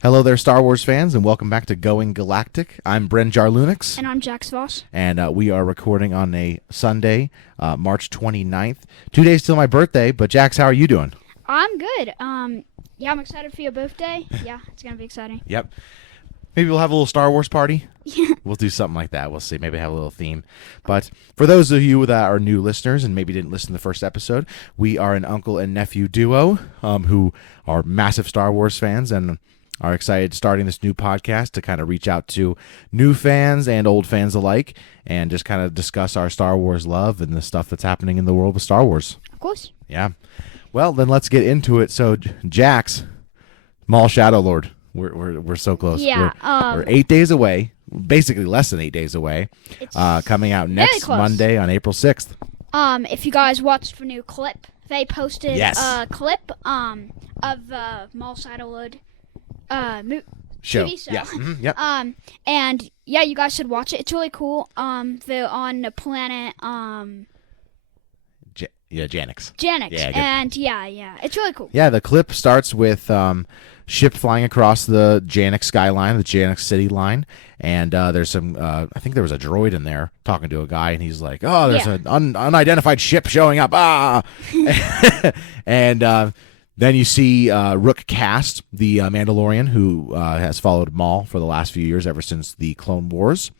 Hello there, Star Wars fans, and welcome back to Going Galactic. I'm Bren Jarlunix. And I'm Jax Voss. And we are recording on a Sunday, March 29th. 2 days till my birthday, but Jax, how are you doing? I'm good. Yeah, I'm excited for your birthday. Yeah, it's going to be exciting. Yep. Maybe we'll have a little Star Wars party. Yeah. We'll do something like that. We'll see. Maybe have a little theme. But for those of you that are new listeners and maybe didn't listen to the first episode, we are an uncle and nephew duo who are massive Star Wars fans and are excited starting this new podcast to kind of reach out to new fans and old fans alike and just kind of discuss our Star Wars love and the stuff that's happening in the world of Star Wars. Of course. Yeah. Well, then let's get into it. So, Jax, Maul Shadow Lord. We're so close. Yeah. We're 8 days away, basically less than 8 days away. It's Coming out next close. Monday on April 6th. If you guys watched the new clip, they posted Yes. a clip of the Maul Shadowlord Show. TV show. Yeah. Mm-hmm. Yep. And yeah, you guys should watch it. It's really cool. They're on the planet Janix. Janix. Yeah, good. And yeah, it's really cool. Yeah, the clip starts with ship flying across the Janix skyline, the Janix city line, and there's some, I think there was a droid in there talking to a guy, and he's like, oh, there's an unidentified ship showing up, and then you see Rook Kast, the Mandalorian, who has followed Maul for the last few years, ever since the Clone Wars,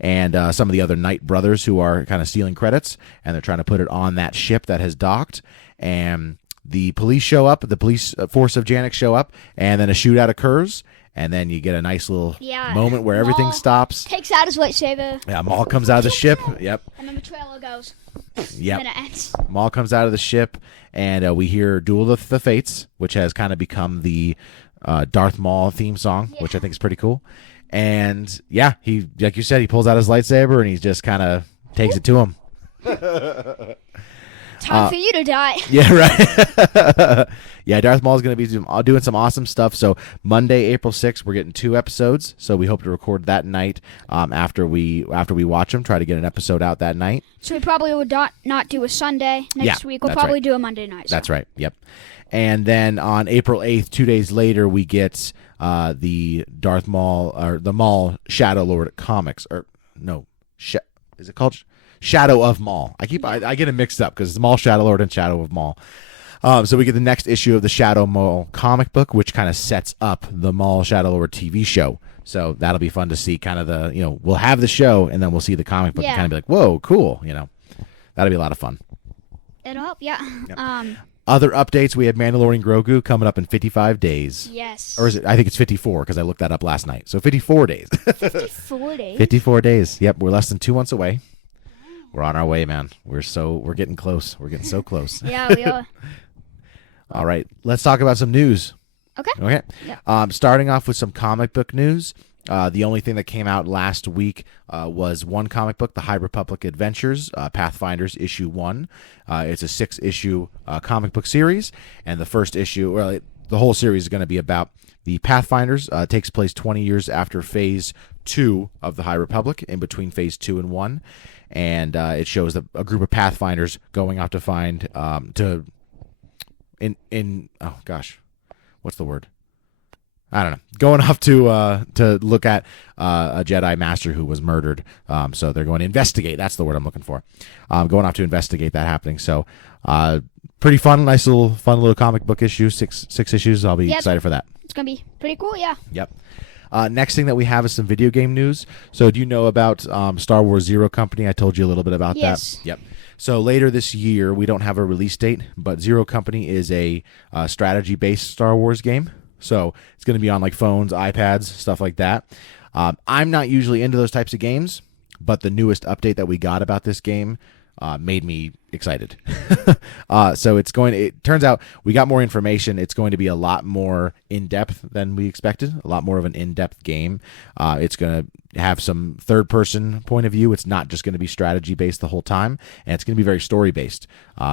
and some of the other Knight brothers who are kind of stealing credits, and they're trying to put it on that ship that has docked, and the police show up, the police force of Janix show up, and then a shootout occurs, and then you get a nice little moment where everything Maul stops. Takes out his lightsaber. Yeah, Maul comes out of the ship. Yep. And then the trailer goes. Yep. And then it ends. Maul comes out of the ship, and we hear Duel of the Fates, which has kind of become the Darth Maul theme song, which I think is pretty cool. And yeah, he, like you said, he pulls out his lightsaber, and he just kind of takes it to him. Time for you to die. Yeah, right. Yeah, Darth Maul is going to be doing some awesome stuff. So Monday, April 6th, we're getting 2 episodes. So we hope to record that night after we watch them. Try to get an episode out that night. So we probably would not do a Sunday next week. We'll probably do a Monday night. So. That's right. Yep. And then on April 8th, 2 days later, we get the Darth Maul or the Maul Shadow Lord comics. Or no, is it called Shadow of Maul? I get it mixed up because it's Maul Shadow Lord and Shadow of Maul. So we get the next issue of the Shadow Maul comic book, which kind of sets up the Maul Shadow Lord TV show. So that'll be fun to see. Kind of we'll have the show and then we'll see the comic book and kind of be like, whoa, cool. That'll be a lot of fun. It'll help, yeah. Yep. Other updates, we have Mandalorian Grogu coming up in 55 days. Yes. Or is it? I think it's 54 because I looked that up last night. So 54 days. 54 days? 54 days. Yep, we're less than 2 months away. We're on our way, man. We're getting close. We're getting so close. Yeah, we are. All right, let's talk about some news. Okay. Yeah. Starting off with some comic book news. The only thing that came out last week was one comic book, The High Republic Adventures, Pathfinders Issue 1. It's a 6-issue comic book series, and the first issue, the whole series is going to be about the Pathfinders. It takes place 20 years after Phase 2 of the High Republic, in between Phase 2 and 1, and it shows a group of Pathfinders going out to find, what's the word? I don't know. Going off to look at a Jedi Master who was murdered. So they're going to investigate. That's the word I'm looking for. Going off to investigate that happening. So pretty fun. Nice fun little comic book issue. Six issues. I'll be excited for that. It's going to be pretty cool, yeah. Yep. Next thing that we have is some video game news. So do you know about Star Wars Zero Company? I told you a little bit about that. Yep. So later this year, we don't have a release date, but Zero Company is a strategy-based Star Wars game. So it's going to be on like phones, iPads, stuff like that. I'm not usually into those types of games, but the newest update that we got about this game made me excited. So it turns out we got more information. It's going to be a lot more in-depth than we expected, a lot more of an in-depth game. It's going to have some third-person point of view. It's not just going to be strategy-based the whole time, and it's going to be very story-based.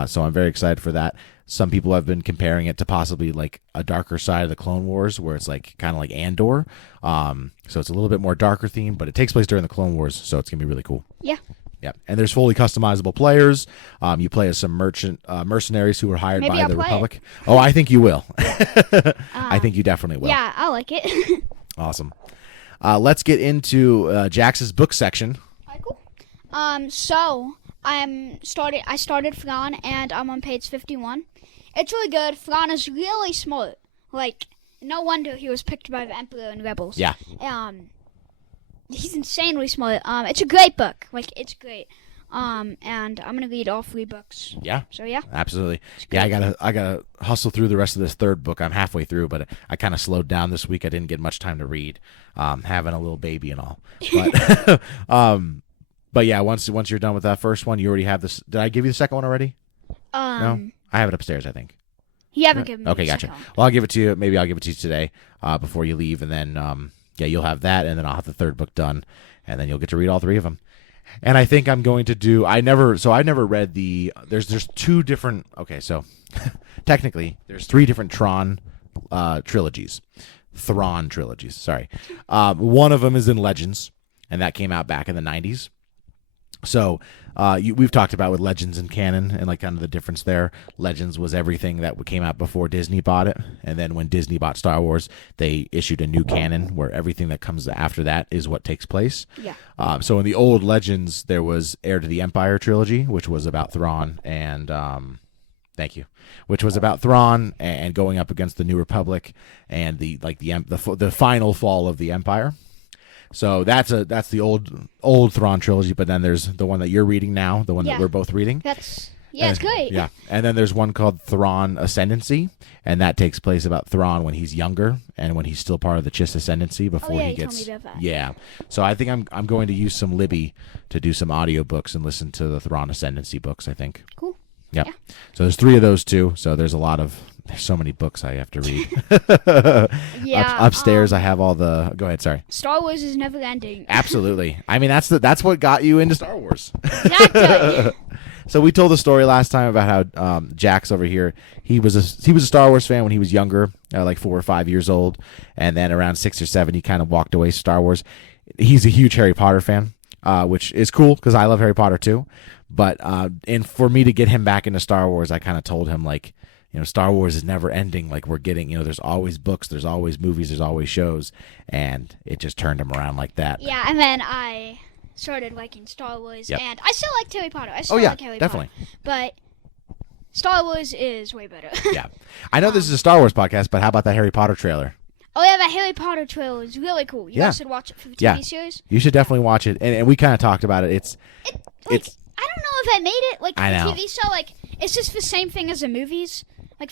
So I'm very excited for that. Some people have been comparing it to possibly like a darker side of the Clone Wars, where it's like kind of like Andor. So it's a little bit more darker theme, but it takes place during the Clone Wars, so it's going to be really cool. Yeah. Yep. And there's fully customizable players. You play as some mercenaries who were hired Maybe by I'll the play Republic. Oh, I think you will. I think you definitely will. Yeah, I like it. Awesome. Let's get into Jax's book section. Alright, cool. So I started Thrawn, and I'm on page 51. It's really good. Thrawn is really smart. Like, no wonder he was picked by the Emperor in Rebels. Yeah. He's insanely smart. It's a great book. Like, it's great. And I'm gonna read all 3 books. Yeah. So yeah. Absolutely. Yeah, I gotta hustle through the rest of this 3rd book. I'm halfway through, but I kind of slowed down this week. I didn't get much time to read, having a little baby and all. But but yeah, once you're done with that first one, you already have this. Did I give you the second one already? No, I have it upstairs, I think. You haven't given me Okay, the gotcha. second one. Well, I'll give it to you. Maybe I'll give it to you today before you leave, and then yeah, you'll have that, and then I'll have the 3rd book done, and then you'll get to read all 3 of them. And I think I'm going to do. I never read the. There's 2 different. Okay, so technically there's 3 different Thrawn trilogies. Thrawn trilogies. Sorry, one of them is in Legends, and that came out back in the 90s. So we've talked about with Legends and Canon and like kind of the difference there. Legends was everything that came out before Disney bought it, and then when Disney bought Star Wars, they issued a new canon where everything that comes after that is what takes place. Yeah. So in the old Legends, there was Heir to the Empire trilogy, which was about Thrawn and thank you, which was about Thrawn and going up against the New Republic and the final fall of the Empire. So that's the old Thrawn trilogy, but then there's the one that you're reading now, the one that we're both reading. It's great. Yeah, and then there's one called Thrawn Ascendancy, and that takes place about Thrawn when he's younger and when he's still part of the Chiss Ascendancy before he gets. You told me about that. Yeah, so I think I'm going to use some Libby to do some audiobooks and listen to the Thrawn Ascendancy books, I think. Cool. Yep. Yeah. So there's 3 of those too. So there's so many books I have to read. Yeah. Upstairs I have all the. Go ahead. Sorry. Star Wars is never ending. Absolutely. I mean that's what got you into Star Wars. Exactly. So we told the story last time about how Jax over here, he was a Star Wars fan when he was younger, like 4 or 5 years old, and then around 6 or 7 he kind of walked away from Star Wars. He's a huge Harry Potter fan, which is cool because I love Harry Potter too. But and for me to get him back into Star Wars, I kind of told him like, Star Wars is never ending. Like we're getting, there's always books, there's always movies, there's always shows, and it just turned him around like that. Yeah, and then I started liking Star Wars, and I still like Harry Potter. I still like Harry definitely. Potter, but Star Wars is way better. Yeah, I know this is a Star Wars podcast, but how about that Harry Potter trailer? Oh yeah, that Harry Potter trailer is really cool. You guys should watch it for the TV series. You should definitely watch it, and we kind of talked about it. It's I don't know if I made it like for the TV show. Like it's just the same thing as the movies. Like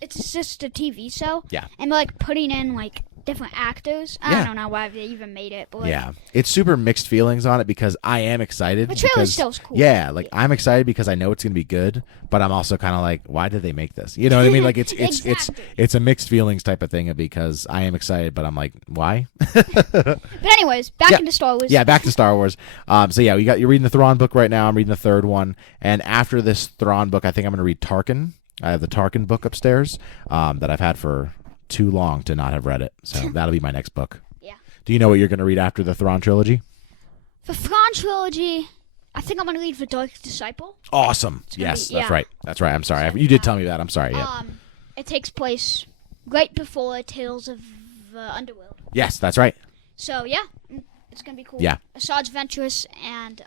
it's just a TV show. Yeah. And like putting in like different actors. I don't know why they even made it. But yeah, it's super mixed feelings on it because I am excited. The trailer still cool. Yeah, like I'm excited because I know it's gonna be good, but I'm also kind of like, why did they make this? You know what I mean? Like it's Exactly. it's a mixed feelings type of thing because I am excited, but I'm like, why? But anyways, back into Star Wars. Yeah, back to Star Wars. So yeah, you're reading the Thrawn book right now. I'm reading the 3rd one, and after this Thrawn book, I think I'm gonna read Tarkin. I have the Tarkin book upstairs that I've had for too long to not have read it. So that'll be my next book. Yeah. Do you know what you're going to read after the Thrawn trilogy? The Thrawn trilogy, I think I'm going to read The Dark Disciple. Awesome. Yes, that's right. That's right. I'm sorry. You did tell me that. I'm sorry. Yeah. It takes place right before Tales of the Underworld. Yes, that's right. So, yeah, it's going to be cool. Yeah. Asajj Ventress and,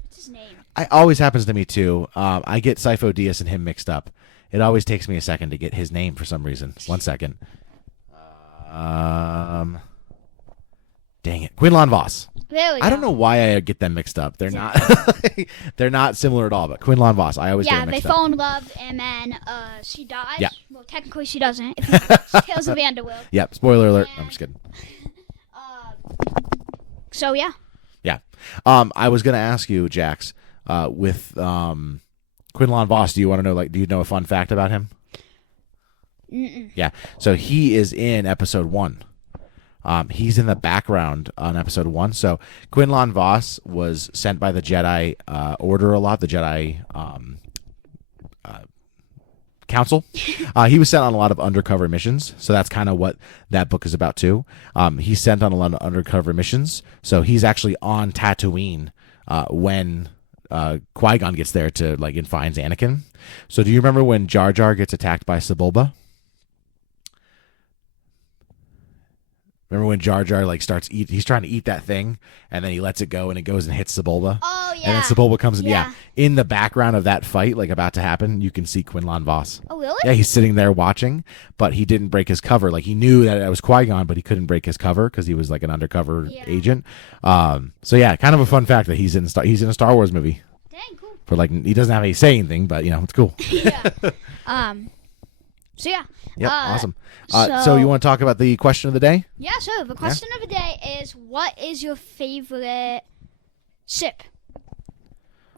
what's his name? It always happens to me, too. I get Sifo Dyas and him mixed up. It always takes me a second to get his name for some reason. 1 second. Dang it. Quinlan Vos. There we go. I don't know why I get them mixed up. They're not they're not similar at all, but Quinlan Vos, I always get them mixed up. Yeah, they fall in love and then she dies. Yeah. Well, technically she doesn't. It's Tales of the Underworld. Yep, spoiler alert. I'm just kidding. So, yeah. Yeah. I was going to ask you, Jax, with Quinlan Vos, do you know a fun fact about him? Mm-mm. Yeah. So he is in episode 1. He's in the background on episode 1. So Quinlan Vos was sent by the Jedi Order a lot, the Jedi Council. He was sent on a lot of undercover missions. So that's kind of what that book is about too. He's sent on a lot of undercover missions. So he's actually on Tatooine when Qui-Gon gets there to like and finds Anakin. So do you remember when Jar Jar gets attacked by Sebulba? Remember when Jar Jar like he's trying to eat that thing, and then he lets it go, and it goes and hits Sebulba. Oh yeah. And then Sebulba comes in. Yeah. In the background of that fight, like about to happen, you can see Quinlan Vos. Oh really? Yeah, he's sitting there watching, but he didn't break his cover. Like he knew that it was Qui-Gon, but he couldn't break his cover because he was like an undercover agent. So yeah, kind of a fun fact that he's in a Star Wars movie. Dang, cool. For like he doesn't have any say anything, but it's cool. Yeah. So yeah. Yep. Awesome. So you want to talk about the question of the day? Yeah. So the question of the day is, what is your favorite sip?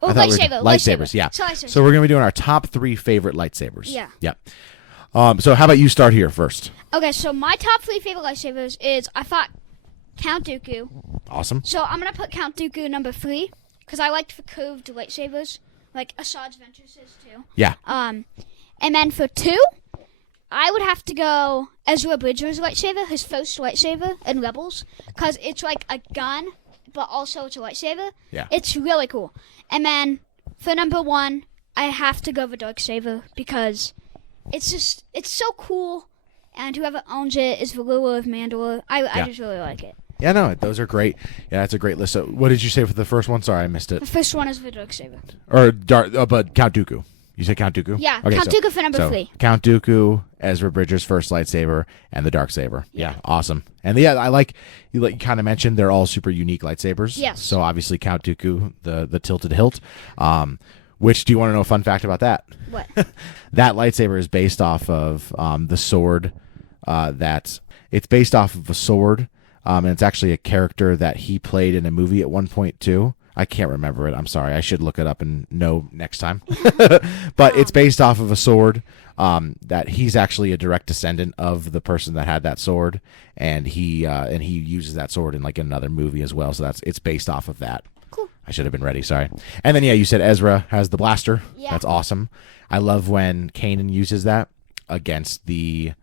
Oh, lightsabers. Yeah. So we're gonna be doing our top 3 favorite lightsabers. Yeah. Yep. So how about you start here first? Okay. So my top 3 favorite lightsabers is I thought Count Dooku. Awesome. So I'm gonna put Count Dooku number 3 because I liked the curved lightsabers, like Asajj Ventress's too. Yeah. And then for 2, I would have to go Ezra Bridger's lightsaber, his first lightsaber in Rebels, because it's like a gun, but also it's a lightsaber. Yeah. It's really cool. And then for number 1, I have to go the Darksaber because it's so cool, and whoever owns it is the ruler of Mandalore. I just really like it. Yeah, no, those are great. Yeah, that's a great list. So what did you say for the first one? Sorry, I missed it. The first one is the Darksaber. But Count Dooku. You said Count Dooku? Yeah, okay, Count Dooku for number 3. Count Dooku, Ezra Bridger's first lightsaber, and the Darksaber. Yeah, awesome. And I like you kind of mentioned they're all super unique lightsabers. Yes. So obviously Count Dooku, the tilted hilt. Which, do you want to know a fun fact about that? What? That lightsaber is based off of the sword it's based off of a sword, and it's actually a character that he played in a movie at one point too. I can't remember it. I'm sorry. I should look it up and know next time. But it's based off of a sword that he's actually a direct descendant of the person that had that sword, and he uses that sword in like another movie as well. So it's based off of that. Cool. I should have been ready. Sorry. And then you said Ezra has the blaster. Yeah. That's awesome. I love when Canon uses that against the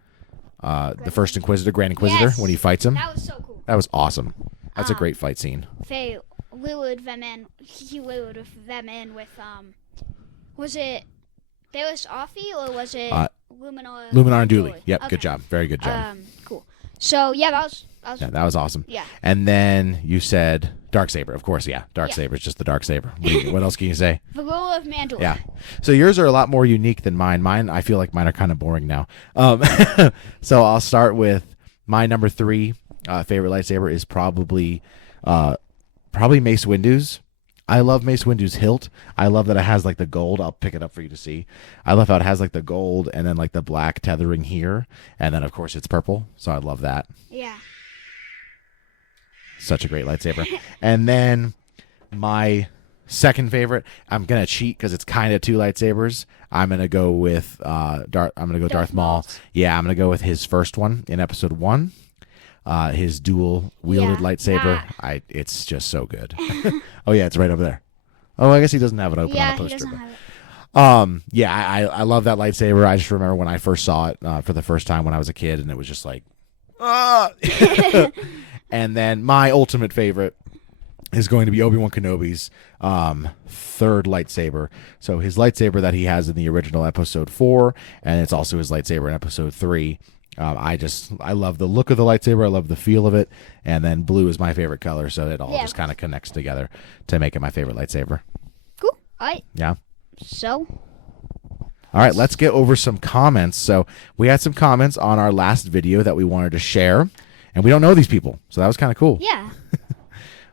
first Inquisitor, Grand Inquisitor, when he fights him. That was so cool. That was awesome. That's a great fight scene. He lured them in with was it Baelish Offee or was it Luminar and Dooley? Yep, okay. Good job. Very good job. Cool. So yeah, that was awesome. Yeah. And then you said Darksaber, of course. Yeah, Darksaber is just the Darksaber. What else can you say? The ruler of Mandalore. Yeah. So yours are a lot more unique than mine. I feel like mine are kind of boring now. So I'll start with my number 3 favorite lightsaber is probably Mace Windu's. I love Mace Windu's hilt. I love that it has like the gold. I'll pick it up for you to see. I love how it has like the gold and then like the black tethering here, and then of course it's purple. So I love that. Yeah. Such a great lightsaber. And then my second favorite, I'm gonna cheat because it's kind of 2 lightsabers. I'm gonna go with Darth Maul. Yeah, I'm gonna go with his first one in Episode 1. His dual wielded lightsaber. It's just so good. Oh yeah, it's right over there. Oh, I guess he doesn't have it open on the poster. He doesn't have it. I love that lightsaber. I just remember when I first saw it for the first time when I was a kid, and it was just like, ah. And then my ultimate favorite is going to be Obi-Wan Kenobi's third lightsaber. So his lightsaber that he has in the original Episode 4, and it's also his lightsaber in Episode 3. I love the look of the lightsaber. I love the feel of it. And then blue is my favorite color, so it all just kind of connects together to make it my favorite lightsaber. Cool. All right. Yeah. So. All right, let's get over some comments. So we had some comments on our last video that we wanted to share, and we don't know these people, so that was kind of cool. Yeah.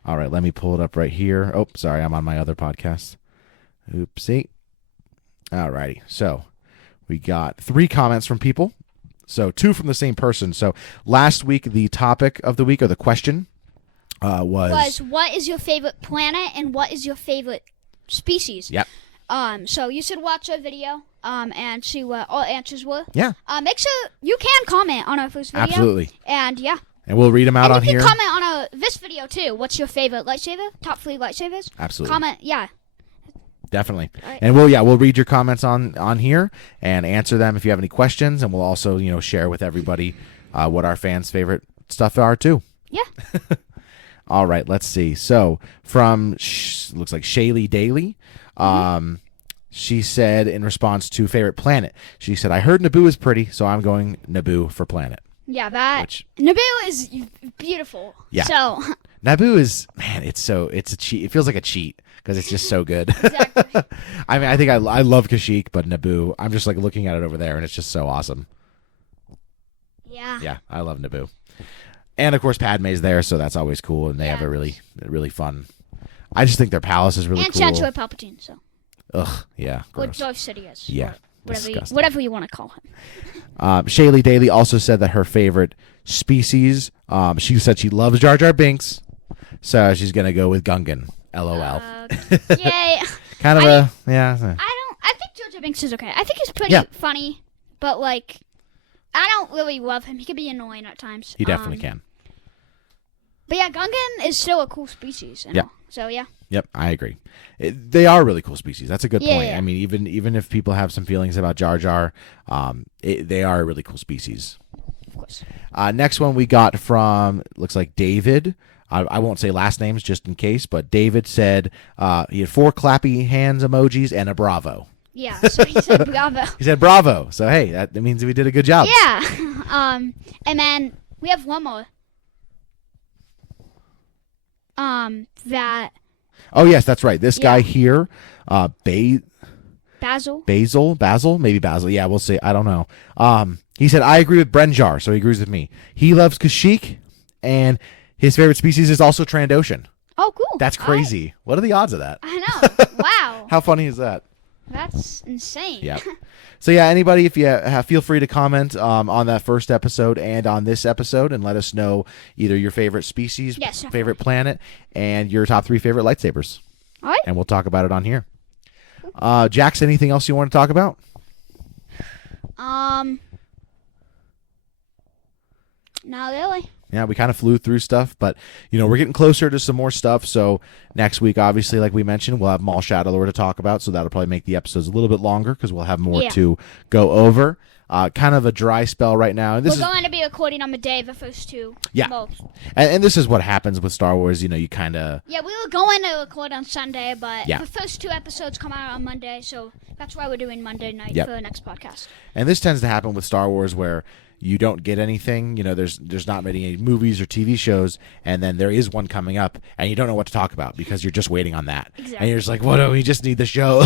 All right, let me pull it up right here. Oh, sorry, I'm on my other podcast. Oopsie. All righty. So we got 3 comments from people. So 2 from the same person. So last week, the topic of the week, or the question, was what is your favorite planet and what is your favorite species? Yep. So you should watch our video and see what all answers were. Yeah. Make sure you can comment on our first video. Absolutely. And yeah. And we'll read them out on here. And you can comment on this video too. What's your favorite lightsaber? Top 3 lightsabers? Absolutely. Comment, yeah. Definitely. Right. And we'll read your comments on here and answer them if you have any questions, and we'll also, share with everybody what our fans' favorite stuff are too. Yeah. All right, let's see. So from looks like Shaylee Daly, she said in response to favorite planet, she said, "I heard Naboo is pretty, so I'm going Naboo for planet." Yeah, Naboo is beautiful. Yeah. So Naboo is, man, it's a cheat. It feels like a cheat because it's just so good. Exactly. I mean, I think I love Kashyyyk, but Naboo, I'm just like looking at it over there, and it's just so awesome. Yeah. Yeah, I love Naboo. And of course, Padme's there, so that's always cool, and they have a really fun. I just think their palace is really cool. And Chancellor Palpatine, so. Ugh, yeah. Or Gross. Darth Sidious. Yeah. Whatever you want to call him. Shaylee Daly also said that her favorite species, she said she loves Jar Jar Binks, so she's gonna go with Gungan. LOL. Yay. Kind of yeah. I think Jar Jar Binks is okay. I think he's pretty funny, but like, I don't really love him. He can be annoying at times. He definitely can. But yeah, Gungan is still a cool species. Yeah. So yeah. Yep, I agree. They are really cool species. That's a good point. Yeah. I mean, even if people have some feelings about Jar Jar, they are a really cool species. Of course. Next one we got from, looks like David. I won't say last names just in case, but David said he had 4 clappy hands emojis and a bravo. Yeah, so he said bravo. He said bravo. So hey, that means we did a good job. Yeah. And then we have one more. That. Oh yes, that's right. This guy here, Basil, maybe Basil. Yeah, we'll see. I don't know. He said I agree with Brenjar, so he agrees with me. He loves Kashyyyk, and his favorite species is also Trandoshan. Oh, cool. That's crazy. What are the odds of that? I know. Wow. How funny is that? That's insane. Yeah. So yeah, anybody, if you have, feel free to comment on that first episode and on this episode, and let us know either your favorite species, favorite planet, and your top 3 favorite lightsabers. All right. And we'll talk about it on here. Jax, anything else you want to talk about? Not really. Yeah, we kind of flew through stuff, but we're getting closer to some more stuff. So next week, obviously, like we mentioned, we'll have Maul Shadowlord to talk about. So that'll probably make the episodes a little bit longer because we'll have more to go over. Kind of a dry spell right now. And we're going to be recording on the day of the first 2. Yeah. And this is what happens with Star Wars. You kind of. Yeah, we were going to record on Sunday, but the first 2 episodes come out on Monday. So that's why we're doing Monday night for the next podcast. And this tends to happen with Star Wars where you don't get anything, there's not many movies or TV shows, and then there is one coming up, and you don't know what to talk about because you're just waiting on that. Exactly. And you're just like, what do we just need the show?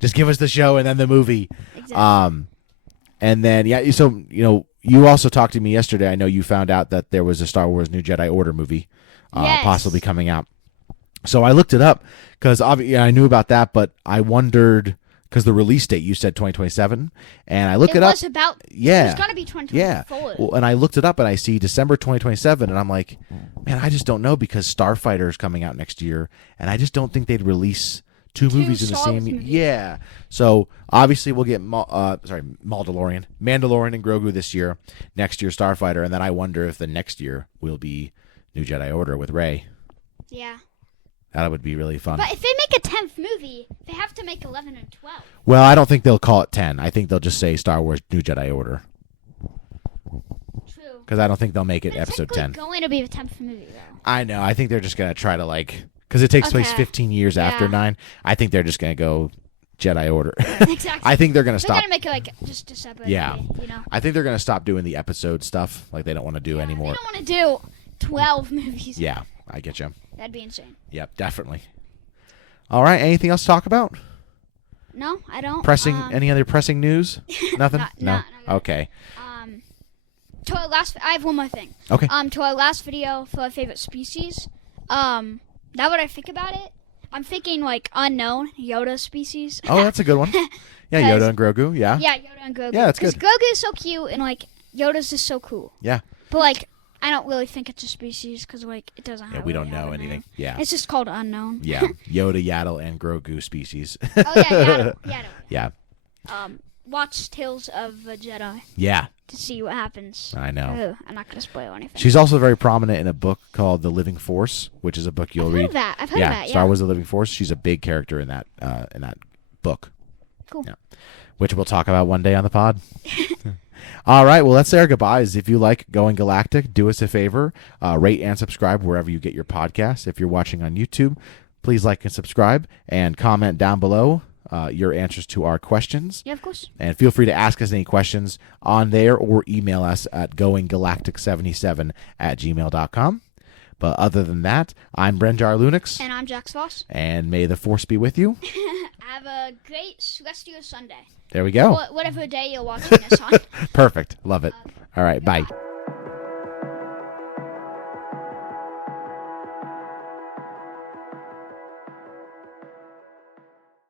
Just give us the show and then the movie. Exactly. And then, so, you also talked to me yesterday. I know you found out that there was a Star Wars New Jedi Order movie possibly coming out. So I looked it up because I knew about that, but I wondered, because the release date, you said 2027, and I looked it up. It was going to be 2024. Yeah. Well, and I looked it up, and I see December 2027, and I'm like, man, I just don't know, because Starfighter is coming out next year, and I just don't think they'd release 2 movies in the same year. Yeah. So obviously we'll get Mandalorian and Grogu this year. Next year Starfighter, and then I wonder if the next year will be New Jedi Order with Rey. Yeah. That would be really fun. But if they make a 10th movie, they have to make 11 and 12. Well, I don't think they'll call it 10. I think they'll just say Star Wars New Jedi Order. True. Because I don't think they'll make it episode 10. It's going to be the 10th movie, though. I know. I think they're just going to try to because it takes place 15 years after 9. I think they're just going to go Jedi Order. Exactly. I think they're going to stop. They're going to make it just a separate movie, I think they're going to stop doing the episode stuff. They don't want to do anymore. They don't want to do 12 movies. Yeah, I get you. That'd be insane. Yep, definitely. All right, anything else to talk about? No, I don't. Any other pressing news? Nothing? No. Okay. To our last, I have one more thing. Okay. To our last video for our favorite species. Now that I think about it, I'm thinking unknown Yoda species. Oh, that's a good one. Yeah, Yoda and Grogu. Yeah. Yeah, Yoda and Grogu. Yeah, that's good. Because Grogu is so cute and Yoda's just so cool. Yeah. But I don't really think it's a species because it doesn't have. Yeah, we don't know anything. Name. Yeah. It's just called unknown. Yeah, Yoda, Yaddle, and Grogu species. Oh yeah, Yaddle. Yeah. Watch Tales of the Jedi. Yeah. To see what happens. I know. I'm not going to spoil anything. She's also very prominent in a book called The Living Force, which is a book you'll read. I've heard of that. Star Wars: The Living Force. She's a big character in that book. Cool. Yeah. Which we'll talk about one day on the pod. All right, well, let's say our goodbyes. If you like Going Galactic, do us a favor, rate and subscribe wherever you get your podcasts. If you're watching on YouTube, please like and subscribe and comment down below your answers to our questions. Yeah, of course. And feel free to ask us any questions on there or email us at goinggalactic77@gmail.com. But other than that, I'm Brenjar Lunix. And I'm Jax Voss. And may the Force be with you. Have a great rest of your Sunday. There we go. Whatever day you're watching this on. Perfect. Love it. All right. Goodbye. Bye.